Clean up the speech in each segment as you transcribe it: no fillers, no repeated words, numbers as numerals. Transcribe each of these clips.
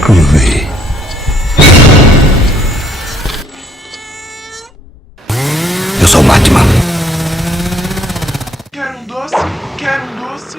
Groovy. Eu sou o Batman. Quero um doce, quero um doce.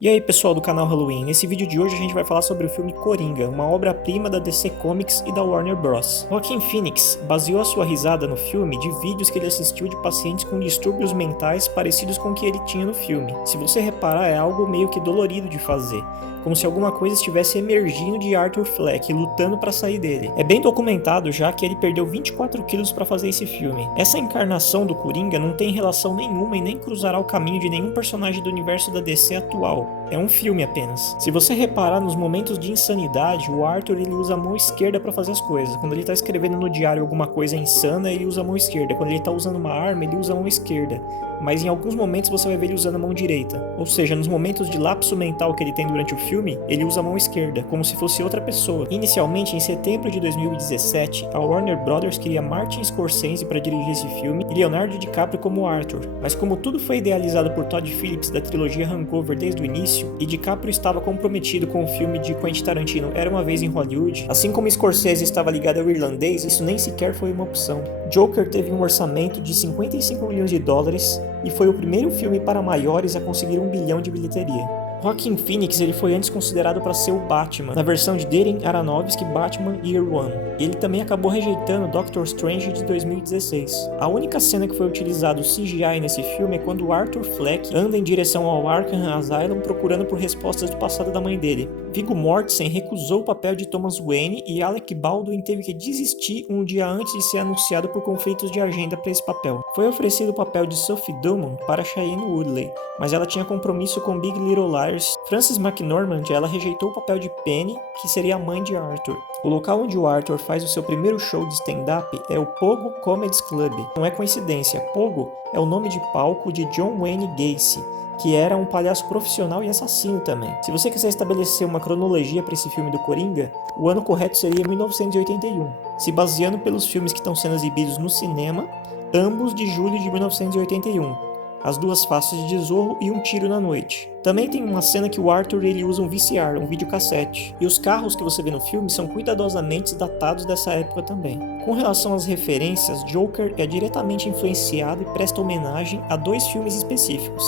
E aí pessoal do canal Halloween, nesse vídeo de hoje a gente vai falar sobre o filme Coringa, uma obra-prima da DC Comics e da Warner Bros. Joaquin Phoenix baseou a sua risada no filme de vídeos que ele assistiu de pacientes com distúrbios mentais parecidos com o que ele tinha no filme. Se você reparar, é algo meio que dolorido de fazer, como se alguma coisa estivesse emergindo de Arthur Fleck, lutando para sair dele. É bem documentado já que ele perdeu 24 quilos para fazer esse filme. Essa encarnação do Coringa não tem relação nenhuma e nem cruzará o caminho de nenhum personagem do universo da DC atual. É um filme apenas. Se você reparar nos momentos de insanidade, o Arthur ele usa a mão esquerda para fazer as coisas. Quando ele tá escrevendo no diário alguma coisa insana, ele usa a mão esquerda. Quando ele tá usando uma arma, ele usa a mão esquerda. Mas em alguns momentos você vai ver ele usando a mão direita. Ou seja, nos momentos de lapso mental que ele tem durante o filme, ele usa a mão esquerda, como se fosse outra pessoa. Inicialmente, em setembro de 2017, a Warner Bros. Queria Martin Scorsese para dirigir esse filme e Leonardo DiCaprio como Arthur. Mas como tudo foi idealizado por Todd Phillips da trilogia Hangover desde o início, e DiCaprio estava comprometido com o filme de Quentin Tarantino Era Uma Vez em Hollywood, assim como Scorsese estava ligado ao irlandês, isso nem sequer foi uma opção. Joker teve um orçamento de 55 milhões de dólares e foi o primeiro filme para maiores a conseguir 1 bilhão de bilheteria. Joaquin Phoenix ele foi antes considerado para ser o Batman, na versão de Darren Aronofsky Batman Year One. Ele também acabou rejeitando Doctor Strange de 2016. A única cena que foi utilizado CGI nesse filme é quando Arthur Fleck anda em direção ao Arkham Asylum procurando por respostas do passado da mãe dele. Viggo Mortensen recusou o papel de Thomas Wayne e Alec Baldwin teve que desistir um dia antes de ser anunciado por conflitos de agenda para esse papel. Foi oferecido o papel de Sophie Dumont para Shailene Woodley, mas ela tinha compromisso com Big Little Lies. Frances McDormand ela rejeitou o papel de Penny, que seria a mãe de Arthur. O local onde o Arthur faz o seu primeiro show de stand-up é o Pogo Comedy Club. Não é coincidência, Pogo é o nome de palco de John Wayne Gacy, que era um palhaço profissional e assassino também. Se você quiser estabelecer uma cronologia para esse filme do Coringa, o ano correto seria 1981, se baseando pelos filmes que estão sendo exibidos no cinema, ambos de julho de 1981. As Duas Faces de Zorro e Um Tiro na Noite. Também tem uma cena que o Arthur ele usa um VCR, um videocassete. E os carros que você vê no filme são cuidadosamente datados dessa época também. Com relação às referências, Joker é diretamente influenciado e presta homenagem a dois filmes específicos: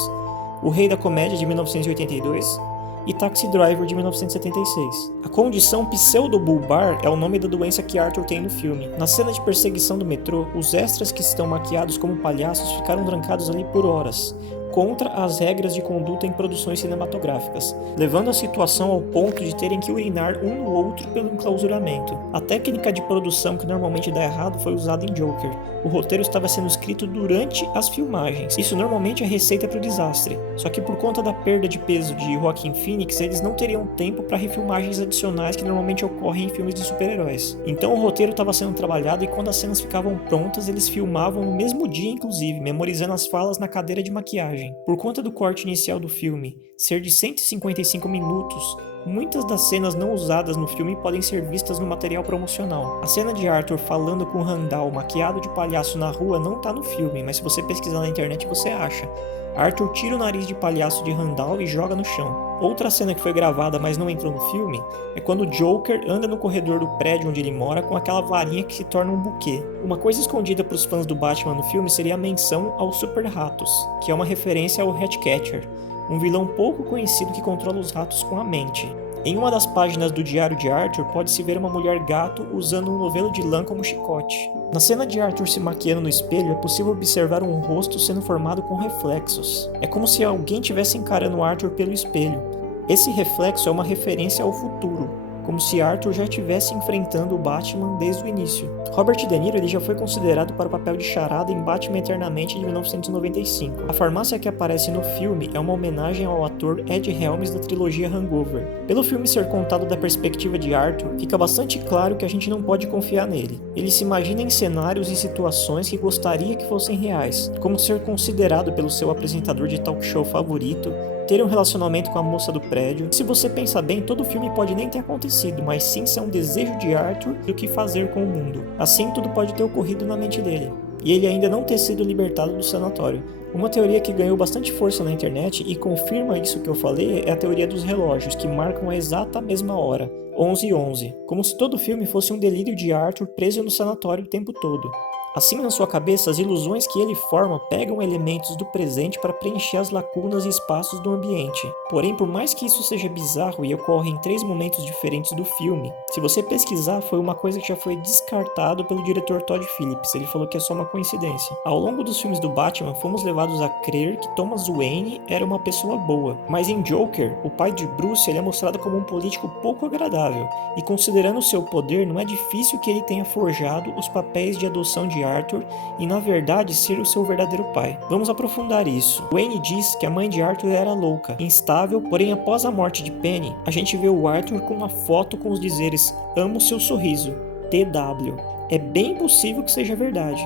O Rei da Comédia de 1982 e Taxi Driver de 1976. A condição pseudobulbar é o nome da doença que Arthur tem no filme. Na cena de perseguição do metrô, os extras que estão maquiados como palhaços ficaram trancados ali por horas, contra as regras de conduta em produções cinematográficas, levando a situação ao ponto de terem que urinar um no outro pelo enclausuramento. A técnica de produção que normalmente dá errado foi usada em Joker. O roteiro estava sendo escrito durante as filmagens. Isso normalmente é receita para o desastre. Só que por conta da perda de peso de Joaquin Phoenix, eles não teriam tempo para refilmagens adicionais que normalmente ocorrem em filmes de super-heróis. Então o roteiro estava sendo trabalhado e quando as cenas ficavam prontas, eles filmavam no mesmo dia inclusive, memorizando as falas na cadeira de maquiagem. Por conta do corte inicial do filme ser de 155 minutos, muitas das cenas não usadas no filme podem ser vistas no material promocional. A cena de Arthur falando com Randall maquiado de palhaço na rua não tá no filme, mas se você pesquisar na internet você acha. Arthur tira o nariz de palhaço de Randall e joga no chão. Outra cena que foi gravada, mas não entrou no filme, é quando o Joker anda no corredor do prédio onde ele mora com aquela varinha que se torna um buquê. Uma coisa escondida para os fãs do Batman no filme seria a menção aos Super Ratos, que é uma referência ao Ratcatcher, um vilão pouco conhecido que controla os ratos com a mente. Em uma das páginas do diário de Arthur, pode-se ver uma mulher gato usando um novelo de lã como chicote. Na cena de Arthur se maquiando no espelho, é possível observar um rosto sendo formado com reflexos. É como se alguém estivesse encarando Arthur pelo espelho. Esse reflexo é uma referência ao futuro, como se Arthur já estivesse enfrentando o Batman desde o início. Robert De Niro ele já foi considerado para o papel de Charada em Batman Eternamente de 1995. A farmácia que aparece no filme é uma homenagem ao ator Ed Helms da trilogia Hangover. Pelo filme ser contado da perspectiva de Arthur, fica bastante claro que a gente não pode confiar nele. Ele se imagina em cenários e situações que gostaria que fossem reais, como ser considerado pelo seu apresentador de talk show favorito, ter um relacionamento com a moça do prédio. Se você pensar bem, todo o filme pode nem ter acontecido, mas sim ser um desejo de Arthur do que fazer com o mundo. Assim, tudo pode ter ocorrido na mente dele, e ele ainda não ter sido libertado do sanatório. Uma teoria que ganhou bastante força na internet e confirma isso que eu falei é a teoria dos relógios, que marcam a exata mesma hora, 11:11, como se todo o filme fosse um delírio de Arthur preso no sanatório o tempo todo. Assim, na sua cabeça, as ilusões que ele forma pegam elementos do presente para preencher as lacunas e espaços do ambiente. Porém, por mais que isso seja bizarro e ocorra em 3 momentos diferentes do filme, se você pesquisar, foi uma coisa que já foi descartado pelo diretor Todd Phillips. Ele falou que é só uma coincidência. Ao longo dos filmes do Batman, fomos levados a crer que Thomas Wayne era uma pessoa boa, mas em Joker, o pai de Bruce ele é mostrado como um político pouco agradável, e considerando seu poder, não é difícil que ele tenha forjado os papéis de adoção de Arthur e na verdade ser o seu verdadeiro pai. Vamos aprofundar isso. Wayne diz que a mãe de Arthur era louca, instável, porém após a morte de Penny, a gente vê o Arthur com uma foto com os dizeres "Amo seu sorriso, TW". É bem possível que seja verdade.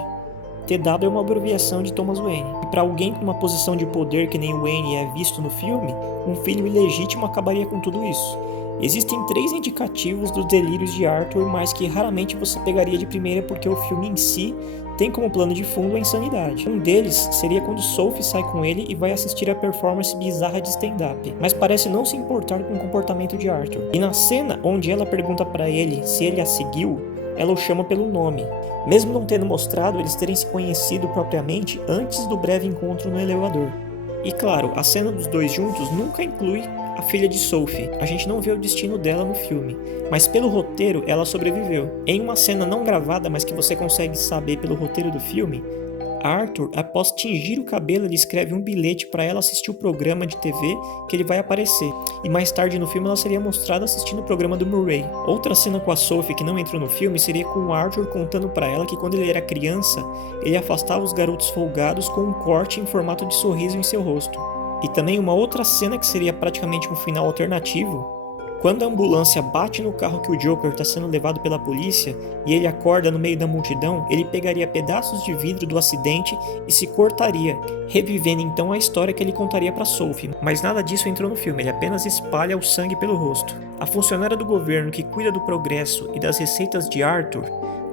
TW é uma abreviação de Thomas Wayne. E para alguém com uma posição de poder que nem Wayne é visto no filme, um filho ilegítimo acabaria com tudo isso. Existem 3 indicativos dos delírios de Arthur, mas que raramente você pegaria de primeira porque o filme em si tem como plano de fundo a insanidade. Um deles seria quando Sophie sai com ele e vai assistir a performance bizarra de stand-up, mas parece não se importar com o comportamento de Arthur. E na cena onde ela pergunta para ele se ele a seguiu, ela o chama pelo nome, mesmo não tendo mostrado eles terem se conhecido propriamente antes do breve encontro no elevador. E claro, a cena dos dois juntos nunca inclui a filha de Sophie. A gente não vê o destino dela no filme, mas pelo roteiro ela sobreviveu. Em uma cena não gravada, mas que você consegue saber pelo roteiro do filme, Arthur, após tingir o cabelo, ele escreve um bilhete para ela assistir o programa de TV que ele vai aparecer. E mais tarde no filme ela seria mostrada assistindo o programa do Murray. Outra cena com a Sophie que não entrou no filme seria com o Arthur contando para ela que quando ele era criança, ele afastava os garotos folgados com um corte em formato de sorriso em seu rosto. E também uma outra cena que seria praticamente um final alternativo, quando a ambulância bate no carro que o Joker está sendo levado pela polícia e ele acorda no meio da multidão, ele pegaria pedaços de vidro do acidente e se cortaria, revivendo então a história que ele contaria para Sophie. Mas nada disso entrou no filme, ele apenas espalha o sangue pelo rosto. A funcionária do governo que cuida do progresso e das receitas de Arthur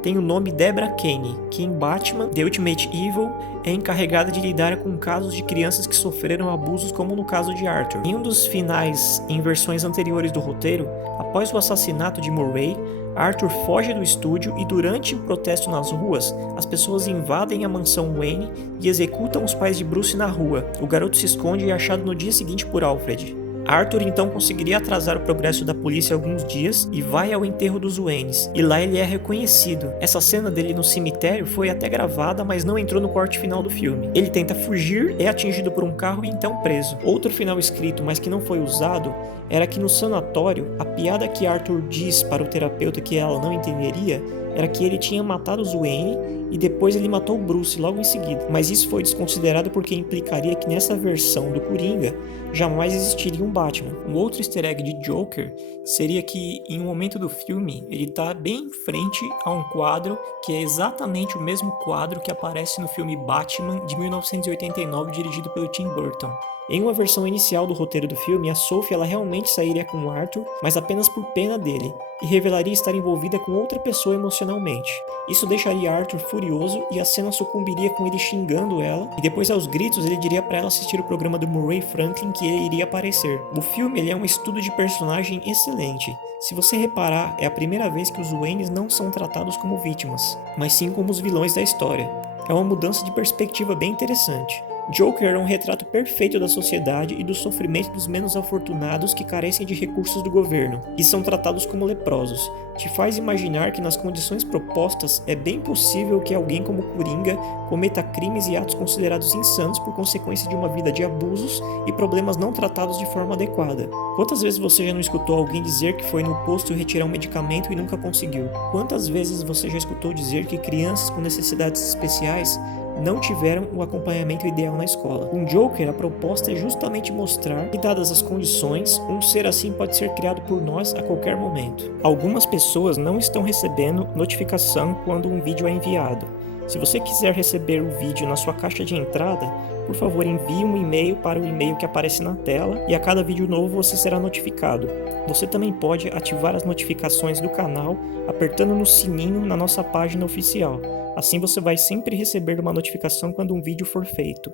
tem o nome Deborah Kane, que em Batman The Ultimate Evil é encarregada de lidar com casos de crianças que sofreram abusos, como no caso de Arthur. Em um dos finais, em versões anteriores do roteiro, após o assassinato de Murray, Arthur foge do estúdio e durante o protesto nas ruas, as pessoas invadem a mansão Wayne e executam os pais de Bruce na rua. O garoto se esconde e é achado no dia seguinte por Alfred. Arthur então conseguiria atrasar o progresso da polícia alguns dias e vai ao enterro dos Waynes, e lá ele é reconhecido. Essa cena dele no cemitério foi até gravada, mas não entrou no corte final do filme. Ele tenta fugir, é atingido por um carro e então preso. Outro final escrito, mas que não foi usado, era que no sanatório, a piada que Arthur diz para o terapeuta que ela não entenderia era que ele tinha matado os Wayne e depois ele matou o Bruce logo em seguida. Mas isso foi desconsiderado porque implicaria que nessa versão do Coringa jamais existiria um Batman. Um outro easter egg de Joker seria que em um momento do filme ele está bem em frente a um quadro que é exatamente o mesmo quadro que aparece no filme Batman de 1989 dirigido pelo Tim Burton. Em uma versão inicial do roteiro do filme, a Sophie ela realmente sairia com o Arthur, mas apenas por pena dele, e revelaria estar envolvida com outra pessoa emocionalmente. Isso deixaria Arthur furioso e a cena sucumbiria com ele xingando ela, e depois aos gritos ele diria para ela assistir o programa do Murray Franklin que ele iria aparecer. O filme ele é um estudo de personagem excelente. Se você reparar, é a primeira vez que os Waynes não são tratados como vítimas, mas sim como os vilões da história. É uma mudança de perspectiva bem interessante. Joker é um retrato perfeito da sociedade e do sofrimento dos menos afortunados que carecem de recursos do governo, e são tratados como leprosos. Te faz imaginar que nas condições propostas é bem possível que alguém como Coringa cometa crimes e atos considerados insanos por consequência de uma vida de abusos e problemas não tratados de forma adequada. Quantas vezes você já não escutou alguém dizer que foi no posto retirar um medicamento e nunca conseguiu? Quantas vezes você já escutou dizer que crianças com necessidades especiais não tiveram o acompanhamento ideal na escola? Com Joker, a proposta é justamente mostrar que, dadas as condições, um ser assim pode ser criado por nós a qualquer momento. Algumas pessoas não estão recebendo notificação quando um vídeo é enviado. Se você quiser receber o vídeo na sua caixa de entrada, por favor envie um e-mail para o e-mail que aparece na tela e a cada vídeo novo você será notificado. Você também pode ativar as notificações do canal apertando no sininho na nossa página oficial. Assim você vai sempre receber uma notificação quando um vídeo for feito.